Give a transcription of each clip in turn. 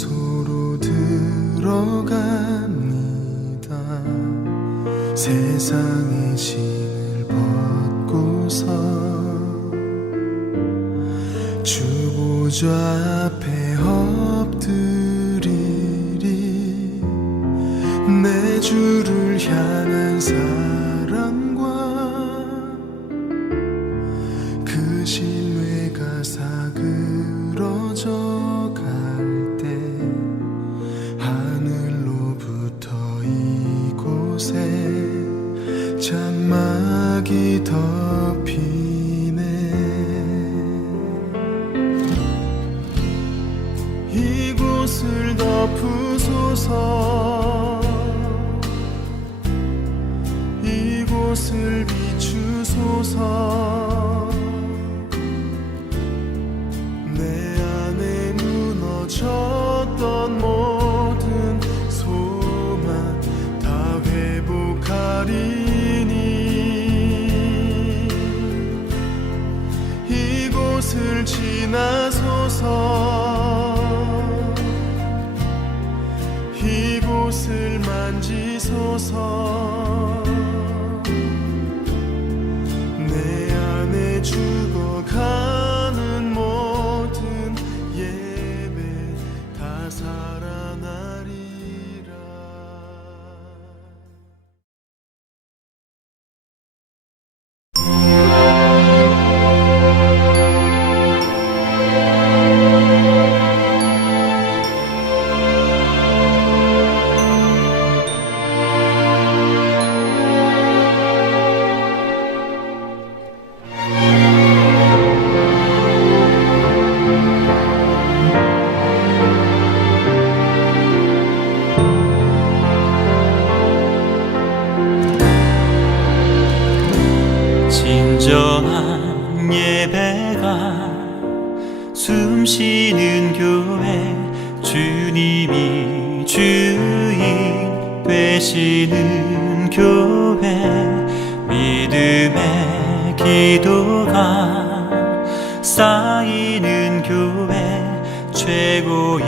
장소로 들어갑니다. 세상의 신을 벗고서 주 보좌 앞에 엎드리리. 내 주를 향한 사랑과 그 신뢰가 사그러져 갈 때 하늘로부터 이곳에 장막이 덮이네. 이곳을 덮으소서. 이곳을 비추소서. 내 안에 무너졌던 모든 소망 다 회복하리니. 이곳을 지나소서. 이곳을 만지소서. 내 안에 죽어가는 모든 예배 다 살아나리라. 진정한 예배가 숨쉬는 교회, 주님이 주인 되시는 교회, 믿음의 기도가 쌓이는 교회, 최고의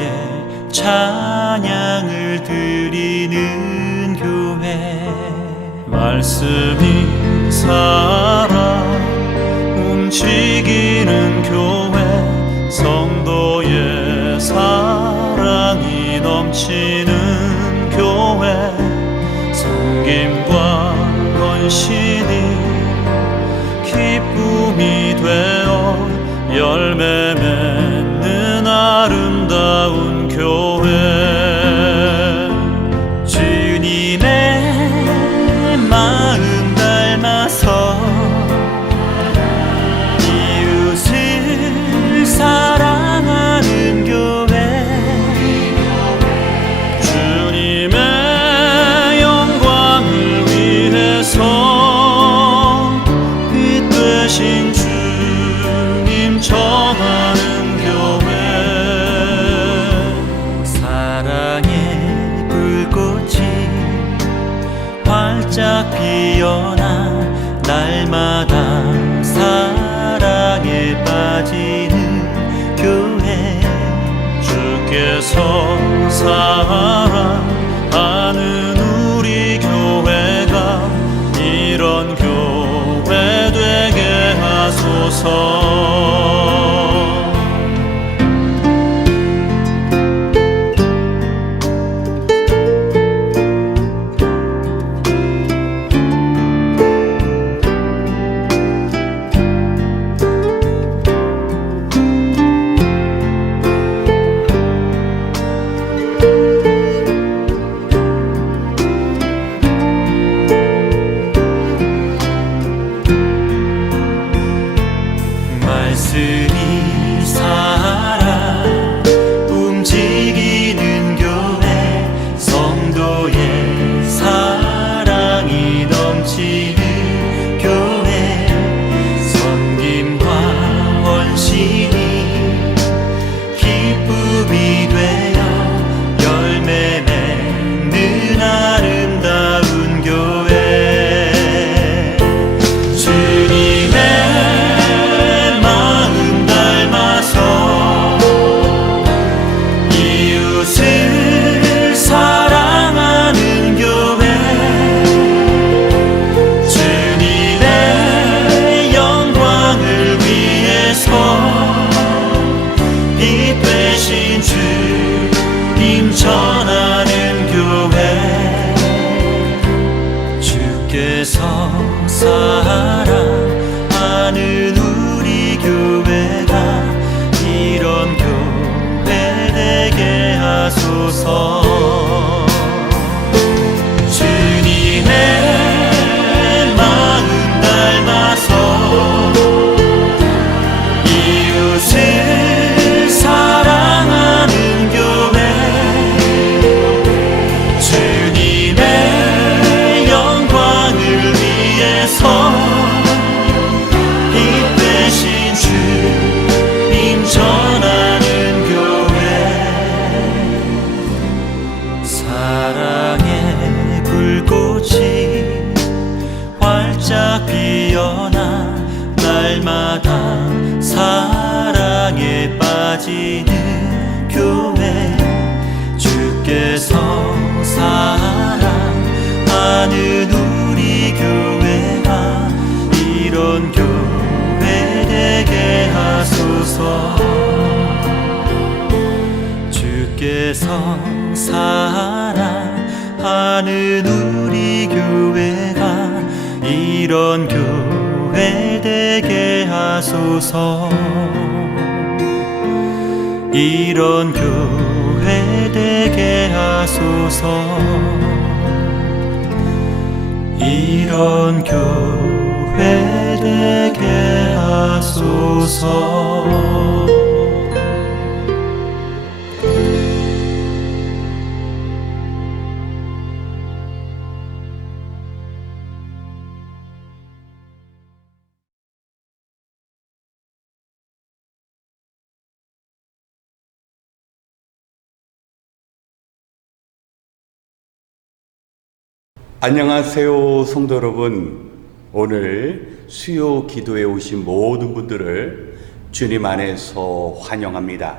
찬양을 드리는 교회. 말씀이 살아 움직이는 교회, 성도의 사랑이 넘치는 교회, 섬김과 헌신이 기쁨이 되어 열매 맺는 아름다운 교회. 주님의 마음 닮아서 이웃을 사랑하는 교회, 주님의 영광을 위해서 빛 되신 주님 전하는 교회. 사랑의 불꽃이 활짝 피어나 날마다 사랑에 빠지는 교회, 주께서 사랑하는 우리 교회가 이런 교회 되게 하소서. 주께서 사랑하는 우리 교회가 이런 교회 되게 하소서. 주님의 마음 닮아서 이웃을 사랑하는 교회, 주님의 영광을 위해서 이 되신 주님 전하는 교회. 사랑의 불꽃이 활짝 피어나 날마다 사랑에 빠지는 교회, 주께서 사랑하는 우리 교회가 이런 교회 되게 하소서. 주께서 사랑하는 우리 교회가 이런 교회 되게 하소서. 이런 교회 되게 하소서. 이런 교회 되게 하소서. 안녕하세요, 성도 여러분. 오늘 수요 기도에 오신 모든 분들을 주님 안에서 환영합니다.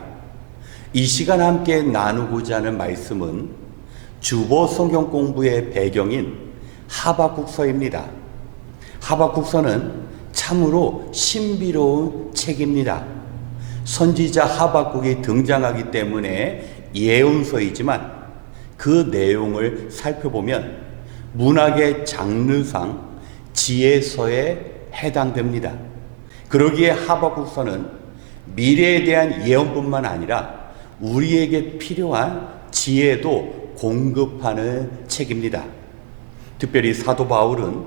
이 시간 함께 나누고자 하는 말씀은 주보 성경 공부의 배경인 하박국서입니다. 하박국서는 참으로 신비로운 책입니다. 선지자 하박국이 등장하기 때문에 예언서이지만 그 내용을 살펴보면 문학의 장르상 지혜서에 해당됩니다. 그러기에 하박국서는 미래에 대한 예언뿐만 아니라 우리에게 필요한 지혜도 공급하는 책입니다. 특별히 사도 바울은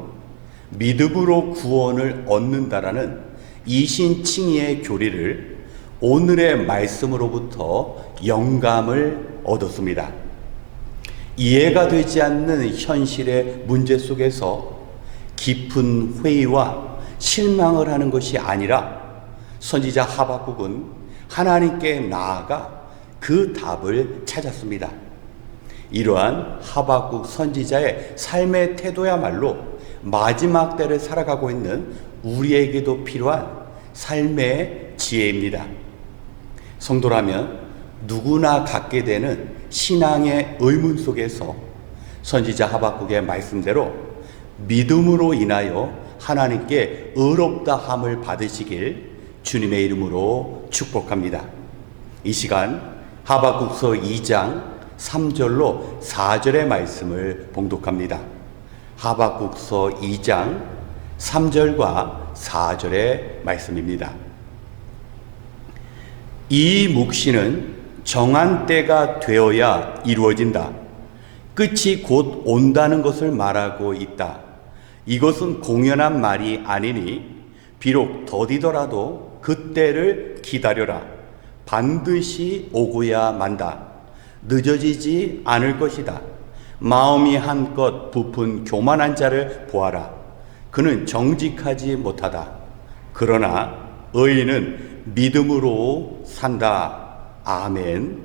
믿음으로 구원을 얻는다라는 이신칭의의 교리를 오늘의 말씀으로부터 영감을 얻었습니다. 이해가 되지 않는 현실의 문제 속에서 깊은 회의와 실망을 하는 것이 아니라 선지자 하박국은 하나님께 나아가 그 답을 찾았습니다. 이러한 하박국 선지자의 삶의 태도야말로 마지막 때를 살아가고 있는 우리에게도 필요한 삶의 지혜입니다. 성도라면 누구나 갖게 되는 신앙의 의문 속에서 선지자 하박국의 말씀대로 믿음으로 인하여 하나님께 의롭다함을 받으시길 주님의 이름으로 축복합니다. 이 시간 하박국서 2장 3절로 4절의 말씀을 봉독합니다. 하박국서 2장 3절과 4절의 말씀입니다. 이 묵시는 정한 때가 되어야 이루어진다. 끝이 곧 온다는 것을 말하고 있다. 이것은 공연한 말이 아니니 비록 더디더라도 그때를 기다려라. 반드시 오고야 만다. 늦어지지 않을 것이다. 마음이 한껏 부푼 교만한 자를 보아라. 그는 정직하지 못하다. 그러나 의인은 믿음으로 산다. 아멘.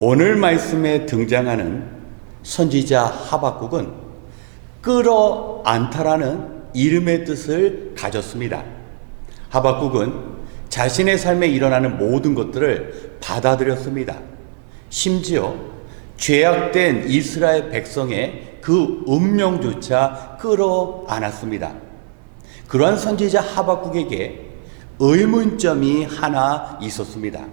오늘 말씀에 등장하는 선지자 하박국은 끌어안다라는 이름의 뜻을 가졌습니다. 하박국은 자신의 삶에 일어나는 모든 것들을 받아들였습니다. 심지어 죄악된 이스라엘 백성의 그 운명조차 끌어안았습니다. 그러한 선지자 하박국에게 의문점이 하나 있었습니다.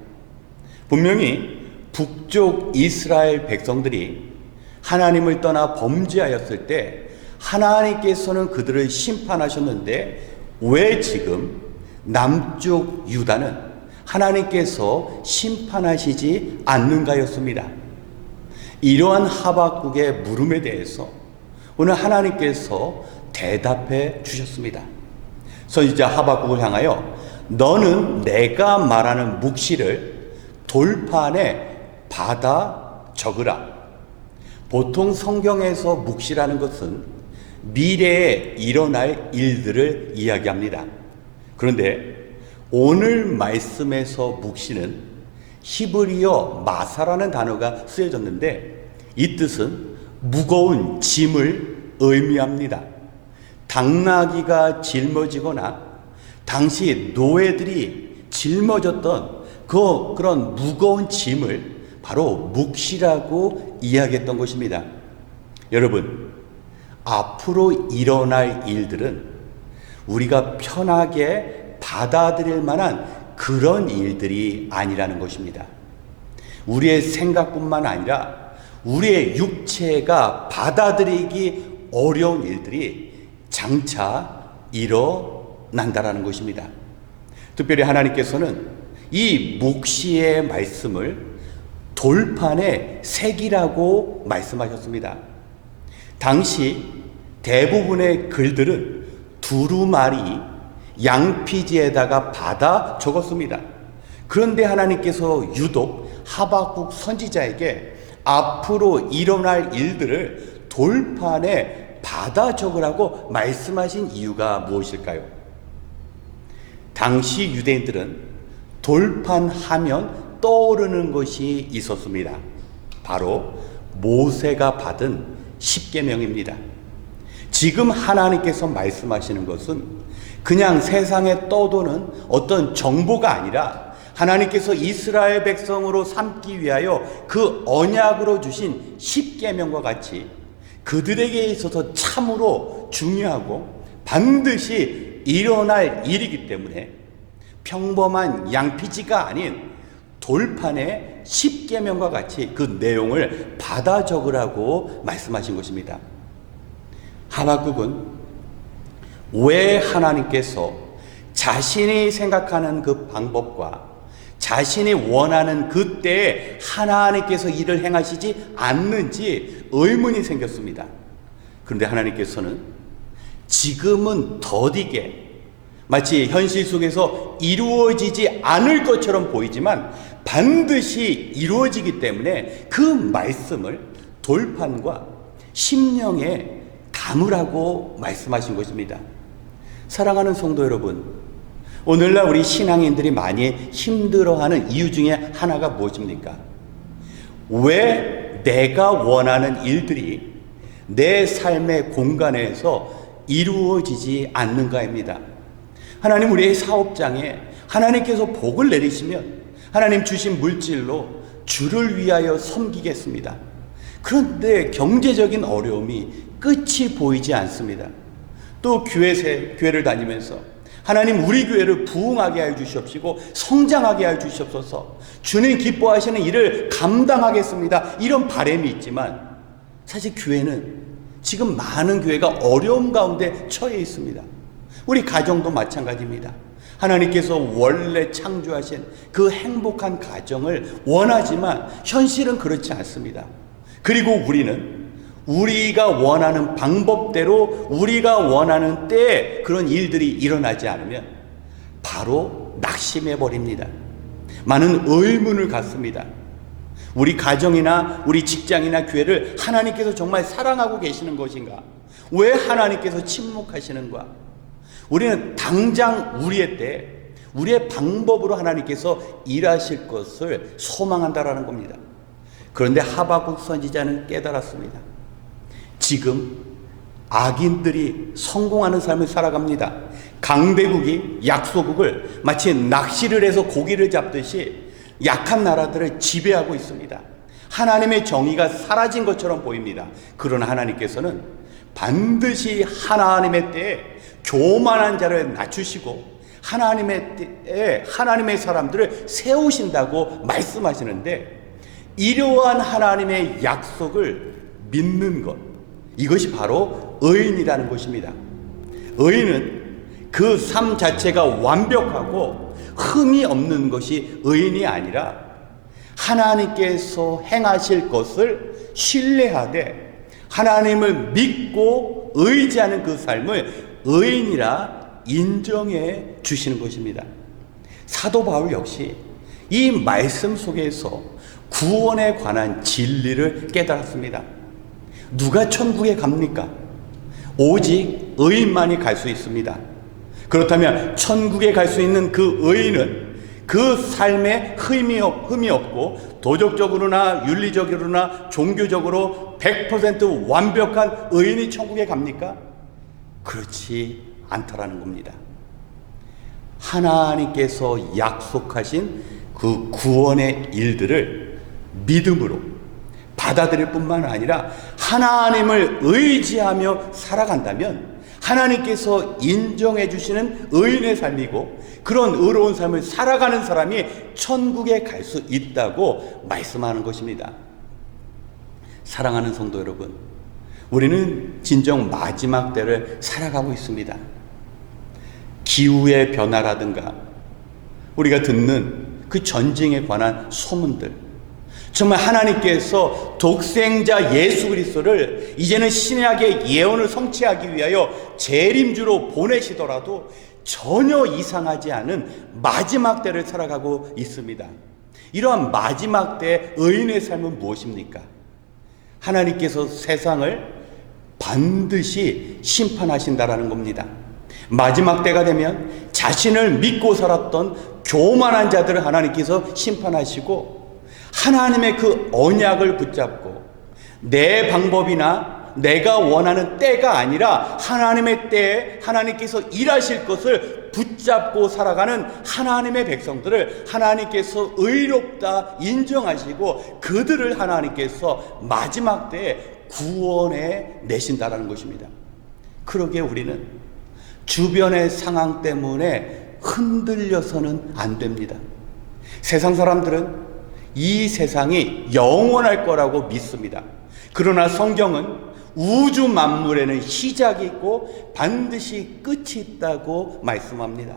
분명히 북쪽 이스라엘 백성들이 하나님을 떠나 범죄하였을 때 하나님께서는 그들을 심판하셨는데 왜 지금 남쪽 유다는 하나님께서 심판하시지 않는가였습니다. 이러한 하박국의 물음에 대해서 오늘 하나님께서 대답해 주셨습니다. 선지자 하박국을 향하여 너는 내가 말하는 묵시를 돌판에 받아 적으라. 보통 성경에서 묵시라는 것은 미래에 일어날 일들을 이야기합니다. 그런데 오늘 말씀에서 묵시는 히브리어 마사라는 단어가 쓰여졌는데 이 뜻은 무거운 짐을 의미합니다. 당나귀가 짊어지거나 당시 노예들이 짊어졌던 그런 무거운 짐을 바로 묵시라고 이야기했던 것입니다. 여러분, 앞으로 일어날 일들은 우리가 편하게 받아들일 만한 그런 일들이 아니라는 것입니다. 우리의 생각뿐만 아니라 우리의 육체가 받아들이기 어려운 일들이 장차 일어난다라는 것입니다. 특별히 하나님께서는 이 묵시의 말씀을 돌판에 새기라고 말씀하셨습니다. 당시 대부분의 글들은 두루마리, 양피지에다가 받아 적었습니다. 그런데 하나님께서 유독 하박국 선지자에게 앞으로 일어날 일들을 돌판에 받아 적으라고 말씀하신 이유가 무엇일까요? 당시 유대인들은 돌판 하면 떠오르는 것이 있었습니다. 바로 모세가 받은 십계명입니다. 지금 하나님께서 말씀하시는 것은 그냥 세상에 떠도는 어떤 정보가 아니라 하나님께서 이스라엘 백성으로 삼기 위하여 그 언약으로 주신 십계명과 같이 그들에게 있어서 참으로 중요하고 반드시 일어날 일이기 때문에 평범한 양피지가 아닌 돌판에 십계명과 같이 그 내용을 받아 적으라고 말씀하신 것입니다. 하박국은 왜 하나님께서 자신이 생각하는 그 방법과 자신이 원하는 그때에 하나님께서 일을 행하시지 않는지 의문이 생겼습니다. 그런데 하나님께서는 지금은 더디게 마치 현실 속에서 이루어지지 않을 것처럼 보이지만 반드시 이루어지기 때문에 그 말씀을 돌판과 심령에 담으라고 말씀하신 것입니다. 사랑하는 성도 여러분, 오늘날 우리 신앙인들이 많이 힘들어하는 이유 중에 하나가 무엇입니까? 왜 내가 원하는 일들이 내 삶의 공간에서 이루어지지 않는가입니다. 하나님 우리의 사업장에 하나님께서 복을 내리시면 하나님 주신 물질로 주를 위하여 섬기겠습니다. 그런데 경제적인 어려움이 끝이 보이지 않습니다. 또 교회를 다니면서 하나님 우리 교회를 부흥하게 하여 주시옵시고 성장하게 하여 주시옵소서, 주님 기뻐하시는 일을 감당하겠습니다, 이런 바람이 있지만 사실 교회는 지금 많은 교회가 어려움 가운데 처해 있습니다. 우리 가정도 마찬가지입니다. 하나님께서 원래 창조하신 그 행복한 가정을 원하지만 현실은 그렇지 않습니다. 그리고 우리는 우리가 원하는 방법대로 우리가 원하는 때에 그런 일들이 일어나지 않으면 바로 낙심해 버립니다. 많은 의문을 갖습니다. 우리 가정이나 우리 직장이나 교회를 하나님께서 정말 사랑하고 계시는 것인가? 왜 하나님께서 침묵하시는가? 우리는 당장 우리의 때 우리의 방법으로 하나님께서 일하실 것을 소망한다라는 겁니다. 그런데 하박국 선지자는 깨달았습니다. 지금 악인들이 성공하는 삶을 살아갑니다. 강대국이 약소국을 마치 낚시를 해서 고기를 잡듯이 약한 나라들을 지배하고 있습니다. 하나님의 정의가 사라진 것처럼 보입니다. 그러나 하나님께서는 반드시 하나님의 때에 교만한 자를 낮추시고 하나님의 때에 하나님의 사람들을 세우신다고 말씀하시는데, 이러한 하나님의 약속을 믿는 것, 이것이 바로 의인이라는 것입니다. 의인은 그 삶 자체가 완벽하고 흠이 없는 것이 의인이 아니라 하나님께서 행하실 것을 신뢰하되 하나님을 믿고 의지하는 그 삶을 의인이라 인정해 주시는 것입니다. 사도 바울 역시 이 말씀 속에서 구원에 관한 진리를 깨달았습니다. 누가 천국에 갑니까? 오직 의인만이 갈 수 있습니다. 그렇다면 천국에 갈 수 있는 그 의인은 그 삶에 흠이 없고 도덕적으로나 윤리적으로나 종교적으로 100% 완벽한 의인이 천국에 갑니까? 그렇지 않다라는 겁니다. 하나님께서 약속하신 그 구원의 일들을 믿음으로 받아들일 뿐만 아니라 하나님을 의지하며 살아간다면 하나님께서 인정해 주시는 의인의 삶이고 그런 의로운 삶을 살아가는 사람이 천국에 갈 수 있다고 말씀하는 것입니다. 사랑하는 성도 여러분, 우리는 진정 마지막 때를 살아가고 있습니다. 기후의 변화라든가 우리가 듣는 그 전쟁에 관한 소문들, 정말 하나님께서 독생자 예수 그리스도를 이제는 신약의 예언을 성취하기 위하여 재림주로 보내시더라도 전혀 이상하지 않은 마지막 때를 살아가고 있습니다. 이러한 마지막 때 의인의 삶은 무엇입니까? 하나님께서 세상을 반드시 심판하신다라는 겁니다. 마지막 때가 되면 자신을 믿고 살았던 교만한 자들을 하나님께서 심판하시고 하나님의 그 언약을 붙잡고 내 방법이나 내가 원하는 때가 아니라 하나님의 때에 하나님께서 일하실 것을 붙잡고 살아가는 하나님의 백성들을 하나님께서 의롭다 인정하시고 그들을 하나님께서 마지막 때에 구원해 내신다라는 것입니다. 그러기에 우리는 주변의 상황 때문에 흔들려서는 안 됩니다. 세상 사람들은 이 세상이 영원할 거라고 믿습니다. 그러나 성경은 우주 만물에는 시작이 있고 반드시 끝이 있다고 말씀합니다.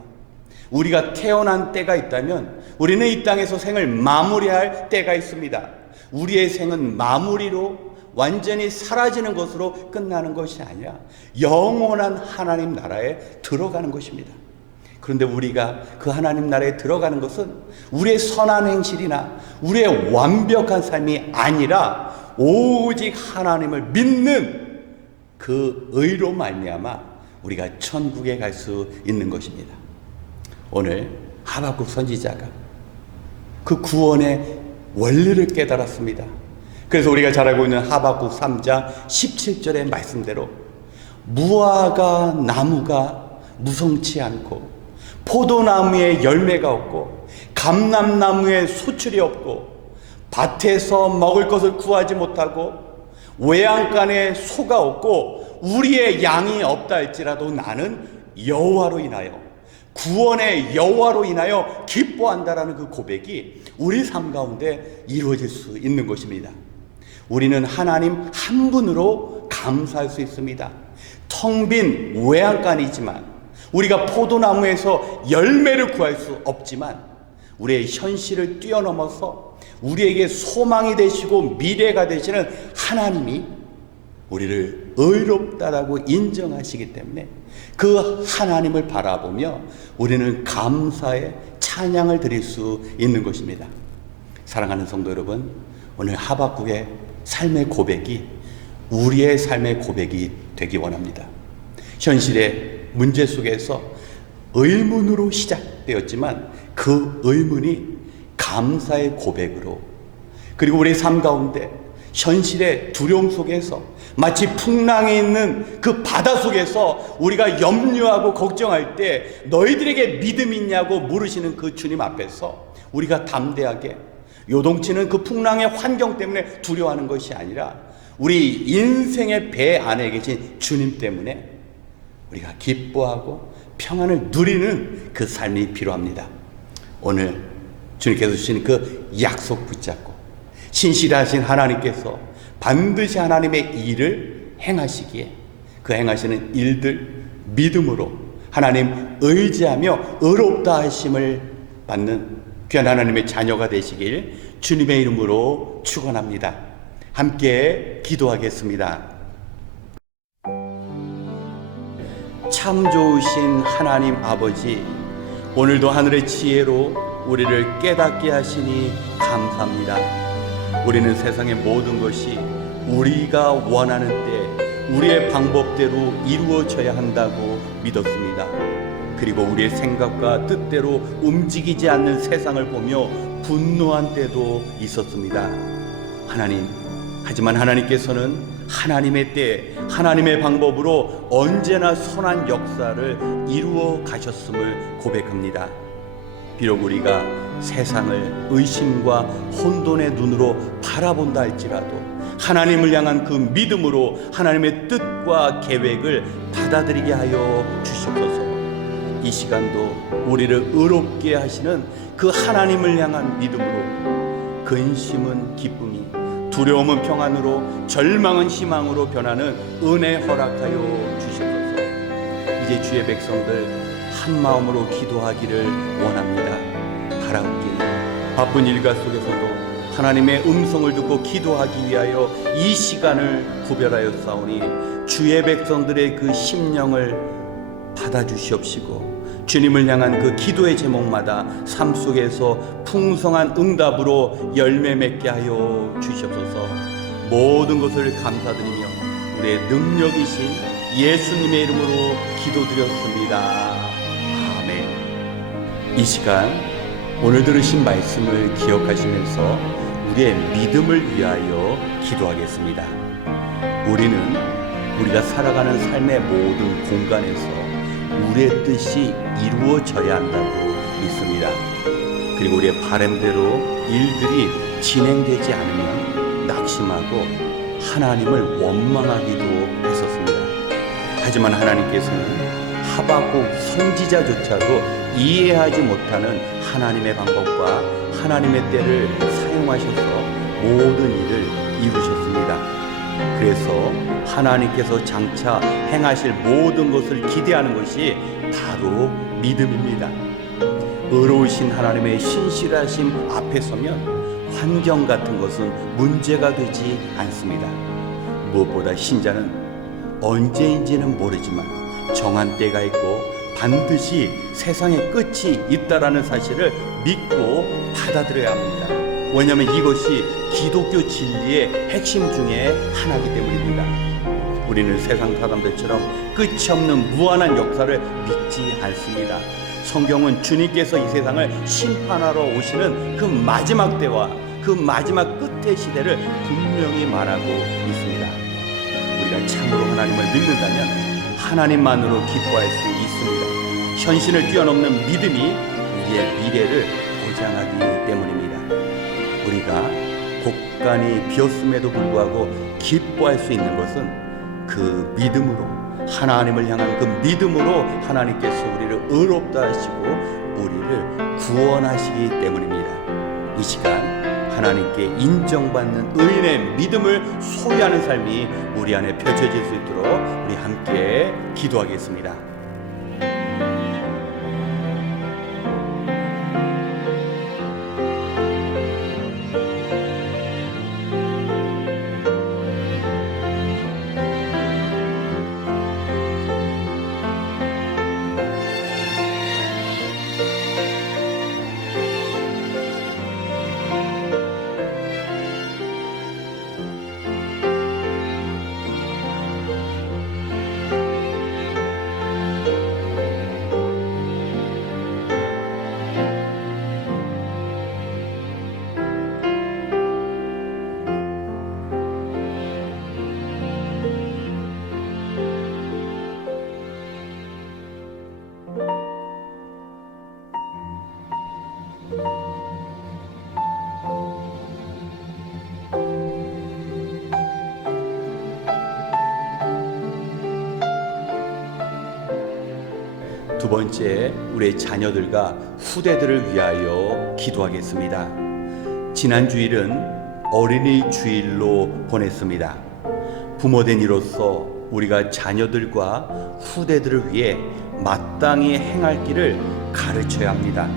우리가 태어난 때가 있다면 우리는 이 땅에서 생을 마무리할 때가 있습니다. 우리의 생은 마무리로 완전히 사라지는 것으로 끝나는 것이 아니라 영원한 하나님 나라에 들어가는 것입니다. 그런데 우리가 그 하나님 나라에 들어가는 것은 우리의 선한 행실이나 우리의 완벽한 삶이 아니라 오직 하나님을 믿는 그 의로 말미암아 우리가 천국에 갈 수 있는 것입니다. 오늘 하박국 선지자가 그 구원의 원리를 깨달았습니다. 그래서 우리가 잘 알고 있는 하박국 3장 17절의 말씀대로 무화과 나무가 무성치 않고 포도나무에 열매가 없고 감람나무에 소출이 없고 밭에서 먹을 것을 구하지 못하고 외양간에 소가 없고 우리의 양이 없다 할지라도 나는 여호와로 인하여 구원의 여호와로 인하여 기뻐한다라는 그 고백이 우리 삶 가운데 이루어질 수 있는 것입니다. 우리는 하나님 한 분으로 감사할 수 있습니다. 텅 빈 외양간이지만 우리가 포도나무에서 열매를 구할 수 없지만 우리의 현실을 뛰어넘어서 우리에게 소망이 되시고 미래가 되시는 하나님이 우리를 의롭다라고 인정하시기 때문에 그 하나님을 바라보며 우리는 감사의 찬양을 드릴 수 있는 것입니다. 사랑하는 성도 여러분, 오늘 하박국의 삶의 고백이 우리의 삶의 고백이 되기 원합니다. 현실의 문제 속에서 의문으로 시작되었지만 그 의문이 감사의 고백으로, 그리고 우리 삶 가운데 현실의 두려움 속에서 마치 풍랑이 있는 그 바다 속에서 우리가 염려하고 걱정할 때 너희들에게 믿음이 있냐고 물으시는 그 주님 앞에서 우리가 담대하게 요동치는 그 풍랑의 환경 때문에 두려워하는 것이 아니라 우리 인생의 배 안에 계신 주님 때문에 우리가 기뻐하고 평안을 누리는 그 삶이 필요합니다. 오늘 주님께서 주신 그 약속 붙잡고 신실하신 하나님께서 반드시 하나님의 일을 행하시기에 그 행하시는 일들 믿음으로 하나님 의지하며 의롭다 하심을 받는 귀한 하나님의 자녀가 되시길 주님의 이름으로 축원합니다. 함께 기도하겠습니다. 참 좋으신 하나님 아버지, 오늘도 하늘의 지혜로 우리를 깨닫게 하시니 감사합니다. 우리는 세상의 모든 것이 우리가 원하는 때 우리의 방법대로 이루어져야 한다고 믿었습니다. 그리고 우리의 생각과 뜻대로 움직이지 않는 세상을 보며 분노한 때도 있었습니다. 하나님, 하지만 하나님께서는 하나님의 때, 하나님의 방법으로 언제나 선한 역사를 이루어 가셨음을 고백합니다. 비록 우리가 세상을 의심과 혼돈의 눈으로 바라본다 할지라도 하나님을 향한 그 믿음으로 하나님의 뜻과 계획을 받아들이게 하여 주시옵소서. 이 시간도 우리를 의롭게 하시는 그 하나님을 향한 믿음으로 근심은 기쁨이, 두려움은 평안으로, 절망은 희망으로 변하는 은혜 허락하여 주시옵소서. 이제 주의 백성들 한 마음으로 기도하기를 원합니다. 바라옵기를 바쁜 일과 속에서도 하나님의 음성을 듣고 기도하기 위하여 이 시간을 구별하여 싸우니 주의 백성들의 그 심령을 받아주시옵시고 주님을 향한 그 기도의 제목마다 삶 속에서 풍성한 응답으로 열매 맺게 하여 주시옵소서. 모든 것을 감사드리며 우리의 능력이신 예수님의 이름으로 기도드렸습니다. 아멘. 이 시간 오늘 들으신 말씀을 기억하시면서 우리의 믿음을 위하여 기도하겠습니다. 우리는 우리가 살아가는 삶의 모든 공간에서 우리의 뜻이 이루어져야 한다고 믿습니다. 그리고 우리의 바람대로 일들이 진행되지 않으면 낙심하고 하나님을 원망하기도 했었습니다. 하지만 하나님께서는 하박국 선지자조차도 이해하지 못하는 하나님의 방법과 하나님의 때를 사용하셔서 모든 일을 이루셨습니다. 그래서 하나님께서 장차 행하실 모든 것을 기대하는 것이 바로 믿음입니다. 의로우신 하나님의 신실하심 앞에 서면 환경 같은 것은 문제가 되지 않습니다. 무엇보다 신자는 언제인지는 모르지만 정한 때가 있고 반드시 세상의 끝이 있다라는 사실을 믿고 받아들여야 합니다. 왜냐하면 이것이 기독교 진리의 핵심 중에 하나이기 때문입니다. 우리는 세상 사람들처럼 끝이 없는 무한한 역사를 믿지 않습니다. 성경은 주님께서 이 세상을 심판하러 오시는 그 마지막 때와 그 마지막 끝의 시대를 분명히 말하고 있습니다. 우리가 참으로 하나님을 믿는다면 하나님만으로 기뻐할 수 있습니다. 현실을 뛰어넘는 믿음이 우리의 미래를 보장하기 때문입니다. 우리가 곡간이 비었음에도 불구하고 기뻐할 수 있는 것은 그 믿음으로, 하나님을 향한 그 믿음으로 하나님께서 우리를 의롭다 하시고 우리를 구원하시기 때문입니다. 이 시간 하나님께 인정받는 의인의 믿음을 소유하는 삶이 우리 안에 펼쳐질 수 있도록 우리 함께 기도하겠습니다. 두 번째, 우리의 자녀들과 후대들을 위하여 기도하겠습니다. 지난 주일은 어린이 주일로 보냈습니다. 부모된 이로서 우리가 자녀들과 후대들을 위해 마땅히 행할 길을 가르쳐야 합니다.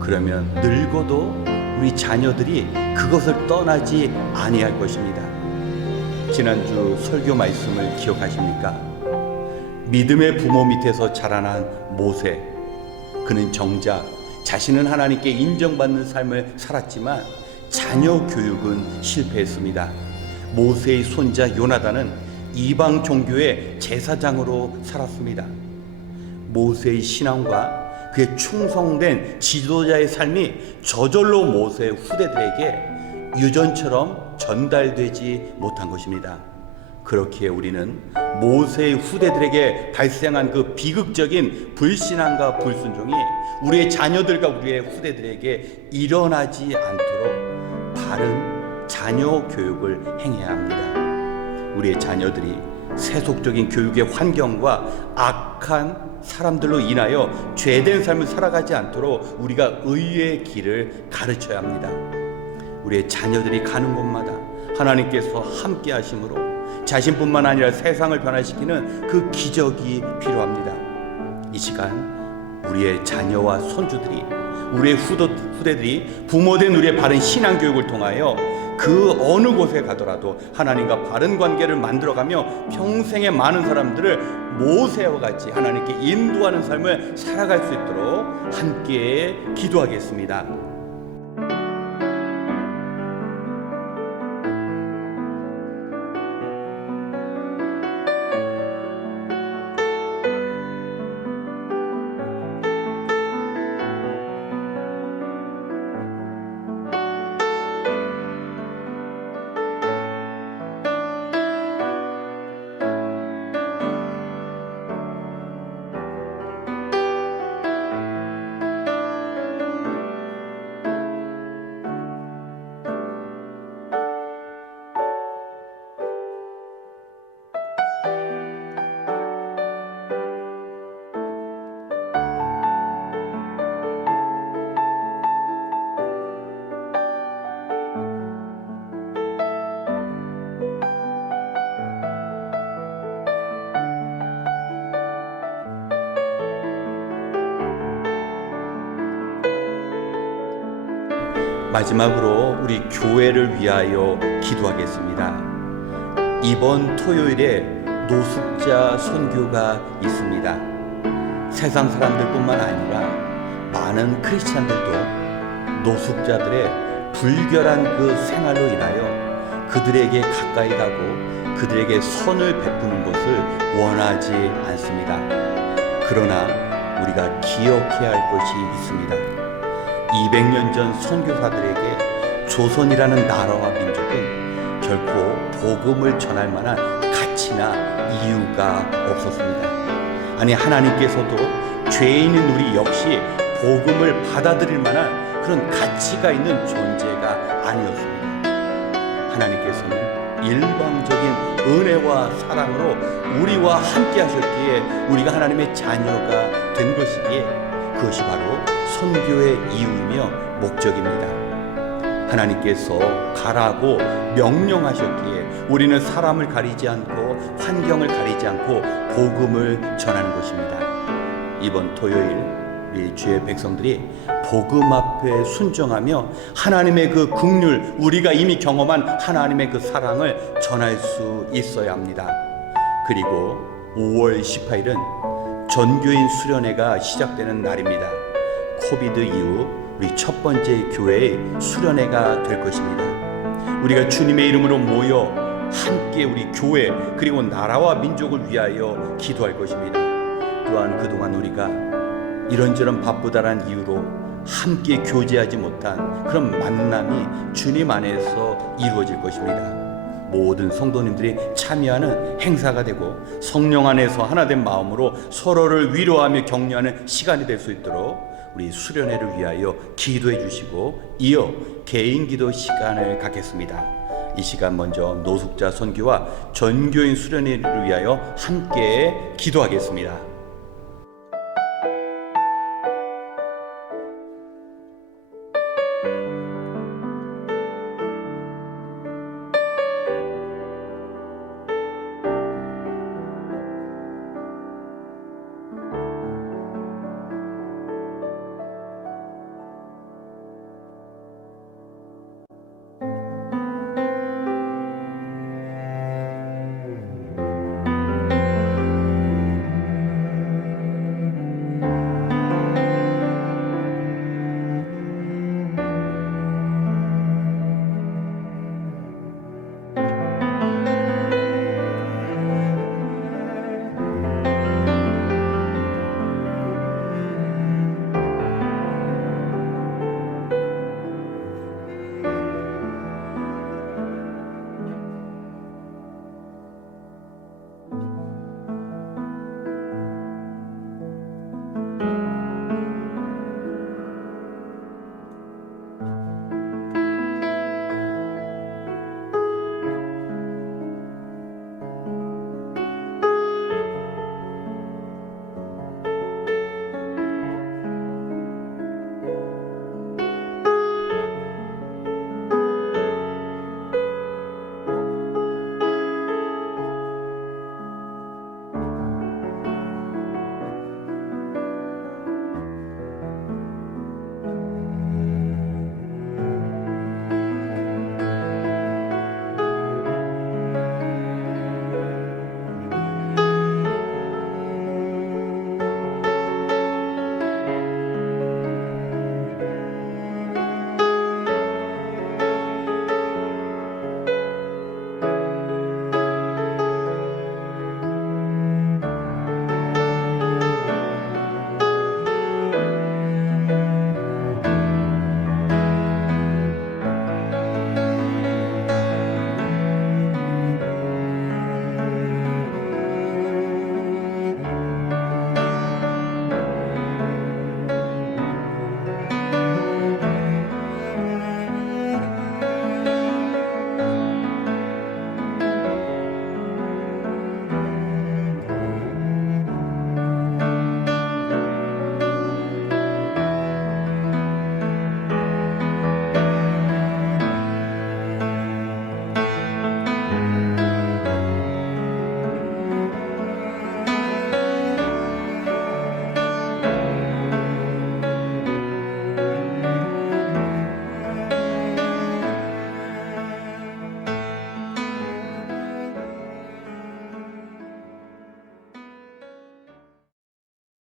그러면 늙어도 우리 자녀들이 그것을 떠나지 아니할 것입니다. 지난주 설교 말씀을 기억하십니까? 믿음의 부모 밑에서 자라난 모세. 그는 정작 자신은 하나님께 인정받는 삶을 살았지만 자녀 교육은 실패했습니다. 모세의 손자 요나단은 이방 종교의 제사장으로 살았습니다. 모세의 신앙과 그의 충성된 지도자의 삶이 저절로 모세의 후대들에게 유전처럼 전달되지 못한 것입니다. 그렇기에 우리는 모세의 후대들에게 발생한 그 비극적인 불신앙과 불순종이 우리의 자녀들과 우리의 후대들에게 일어나지 않도록 바른 자녀 교육을 행해야 합니다. 우리의 자녀들이 세속적인 교육의 환경과 악한 사람들로 인하여 죄된 삶을 살아가지 않도록 우리가 의의 길을 가르쳐야 합니다. 우리의 자녀들이 가는 곳마다 하나님께서 함께 하심으로 자신뿐만 아니라 세상을 변화시키는 그 기적이 필요합니다. 이 시간 우리의 자녀와 손주들이, 우리의 후대들이 부모된 우리의 바른 신앙 교육을 통하여 그 어느 곳에 가더라도 하나님과 바른 관계를 만들어가며 평생에 많은 사람들을 모세와 같이 하나님께 인도하는 삶을 살아갈 수 있도록 함께 기도하겠습니다. 마지막으로 우리 교회를 위하여 기도하겠습니다. 이번 토요일에 노숙자 선교가 있습니다. 세상 사람들뿐만 아니라 많은 크리스찬들도 노숙자들의 불결한 그 생활로 인하여 그들에게 가까이 가고 그들에게 선을 베푸는 것을 원하지 않습니다. 그러나 우리가 기억해야 할 것이 있습니다. 200년 전 선교사들에게 조선이라는 나라와 민족은 결코 복음을 전할 만한 가치나 이유가 없었습니다. 아니, 하나님께서도 죄인인 우리 역시 복음을 받아들일 만한 그런 가치가 있는 존재가 아니었습니다. 하나님께서는 일방적인 은혜와 사랑으로 우리와 함께 하셨기에 우리가 하나님의 자녀가 된 것이기에 그것이 바로 선교의 이유이며 목적입니다. 하나님께서 가라고 명령하셨기에 우리는 사람을 가리지 않고 환경을 가리지 않고 복음을 전하는 것입니다. 이번 토요일 우리 주의 백성들이 복음 앞에 순종하며 하나님의 그 긍휼, 우리가 이미 경험한 하나님의 그 사랑을 전할 수 있어야 합니다. 그리고 5월 18일은 전교인 수련회가 시작되는 날입니다. 코비드 이후 우리 첫 번째 교회의 수련회가 될 것입니다. 우리가 주님의 이름으로 모여 함께 우리 교회 그리고 나라와 민족을 위하여 기도할 것입니다. 또한 그동안 우리가 이런저런 바쁘다란 이유로 함께 교제하지 못한 그런 만남이 주님 안에서 이루어질 것입니다. 모든 성도님들이 참여하는 행사가 되고 성령 안에서 하나된 마음으로 서로를 위로하며 격려하는 시간이 될 수 있도록 우리 수련회를 위하여 기도해 주시고 이어 개인 기도 시간을 갖겠습니다. 이 시간 먼저 노숙자 선교와 전교인 수련회를 위하여 함께 기도하겠습니다.